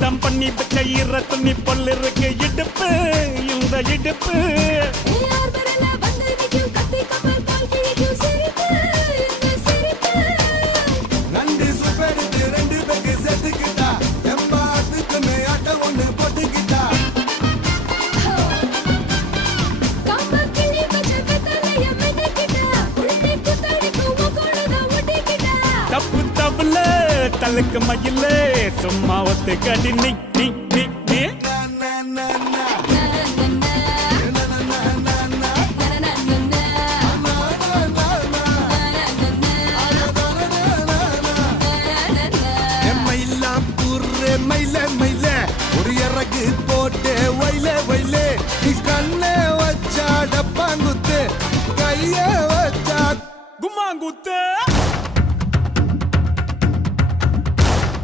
தம் பண்ணி வச்ச ஈர துணி பொல் இருக்கு இடுப்பு இந்த இடுப்பு நன்றி சுப்பெடுத்து ரெண்டு பேருக்கு செத்துக்கிட்டா எம்மாத்துக்கு மேட்ட ஒண்ணு போட்டுக்கிட்டா தப்பு தப்புல தலுக்கு மயிலே சும்மா ஒத்து கடி நீ நீ நீ